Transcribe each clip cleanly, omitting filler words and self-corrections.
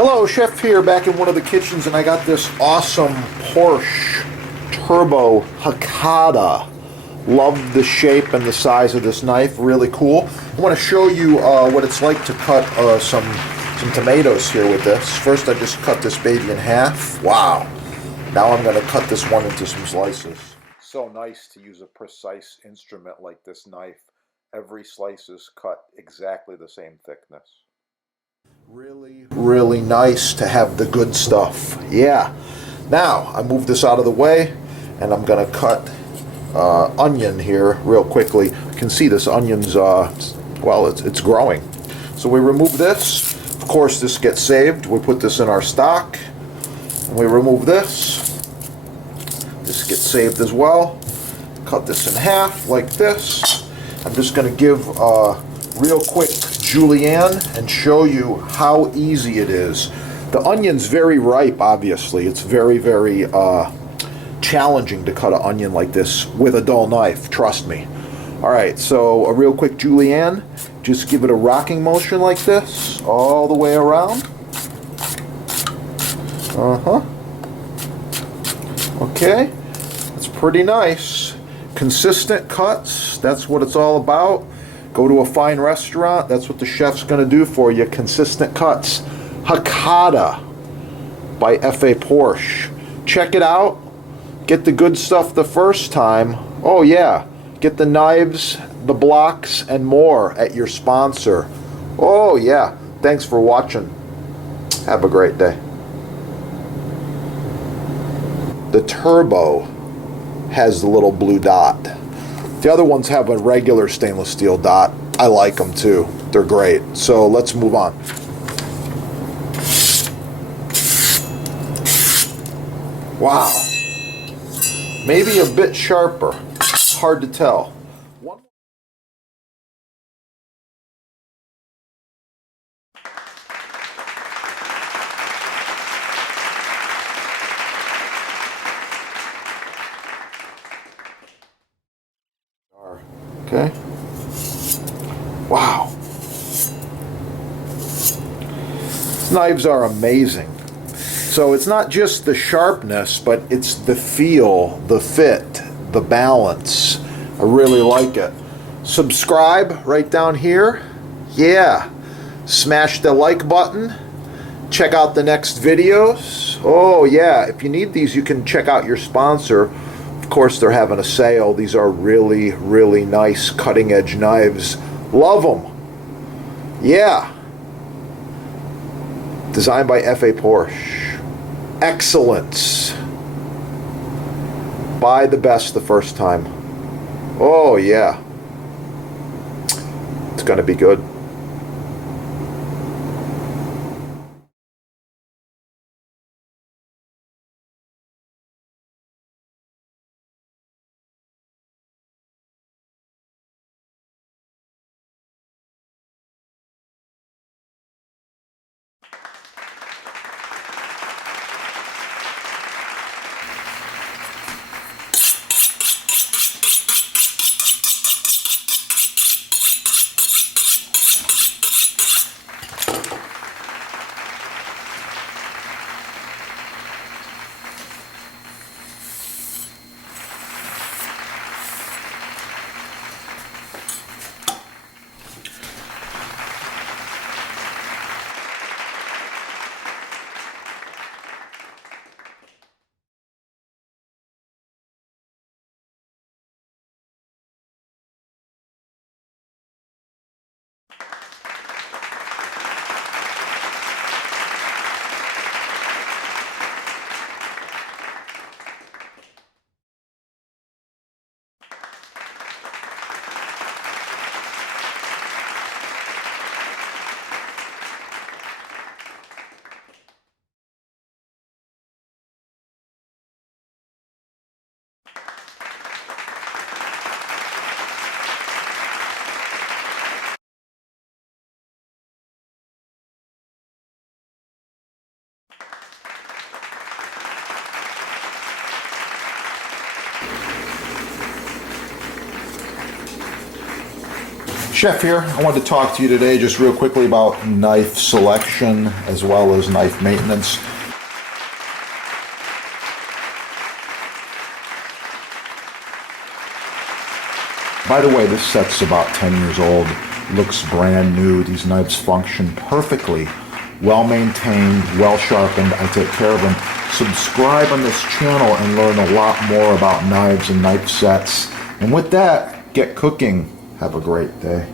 Hello, Chef here, back in one of the kitchens, and I got this awesome Porsche Turbo Hakata. Love the shape and the size of this knife, really cool. I want to show you what it's like to cut some tomatoes here with this. First, I just cut this baby in half. Wow. Now I'm going to cut this one into some slices. So nice to use a precise instrument like this knife. Every slice is cut exactly the same thickness. Really nice to have the good stuff. Yeah. Now, I move this out of the way, and I'm going to cut onion here real quickly. You can see this onion's, well, it's growing. So we remove this. Of course, this gets saved. We put this in our stock. And we remove this. This gets saved as well. Cut this in half like this. I'm just going to give a real quick julienne and show you how easy it is. The onion's very ripe, obviously. It's very challenging to cut an onion like this with a dull knife, trust me. Alright, so a real quick julienne. Just give it a rocking motion like this, all the way around. Okay, that's pretty nice. Consistent cuts, that's what it's all about. Go to a fine restaurant, that's what the chef's going to do for you. Consistent cuts. Hakata by F.A. Porsche. Check it out. Get the good stuff the first time. Oh yeah, get the knives, the blocks, and more at your sponsor. Oh yeah, thanks for watching. Have a great day. The Turbo has the little blue dot. The other ones have a regular stainless steel dot. I like them too. They're great. So let's move on. Wow. Maybe a bit sharper. Hard to tell. Okay. Wow. These knives are amazing. So it's not just the sharpness, but it's the feel, the fit, the balance. I really like it. Subscribe right down here. Yeah. Smash the like button. Check out the next videos. Oh yeah, if you need these, you can check out your sponsor. Of course, they're having a sale. These are really nice cutting edge knives. Love them. Yeah. Designed by F.A. Porsche. Excellence. Buy the best the first time. Oh yeah. It's going to be good. Chef here. I wanted to talk to you today just real quickly about knife selection as well as knife maintenance. By the way, this set's about 10 years old. Looks brand new. These knives function perfectly. Well maintained, well sharpened. I take care of them. Subscribe on this channel and learn a lot more about knives and knife sets. And with that, get cooking. Have a great day.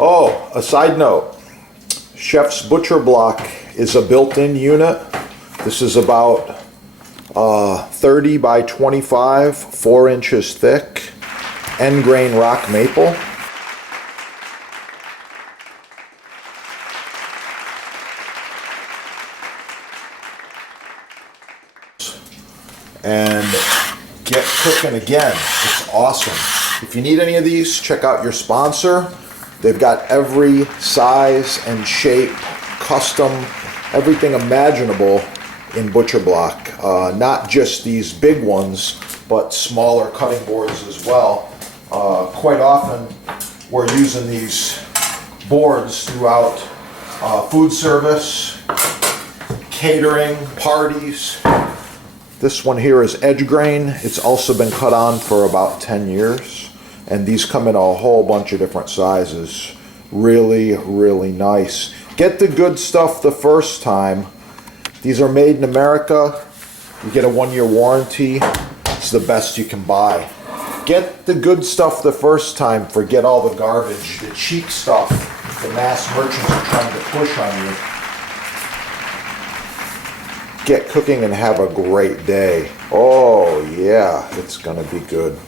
Oh, a side note, Chef's Butcher Block is a built-in unit. This is about 30 by 25, 4 inches thick, end grain rock maple. And get cooking again. It's awesome. If you need any of these, check out your sponsor. They've got every size and shape, custom, everything imaginable in Butcher Block. Not just these big ones, but smaller cutting boards as well. Quite often, we're using these boards throughout food service, catering, parties. This one here is edge grain. It's also been cut on for about 10 years. And these come in a whole bunch of different sizes. Really, really nice. Get the good stuff the first time. These are made in America. You get a 1-year warranty. It's the best you can buy. Get the good stuff the first time. Forget all the garbage, the cheap stuff the mass merchants are trying to push on you. Get cooking and have a great day. Oh yeah, it's gonna be good.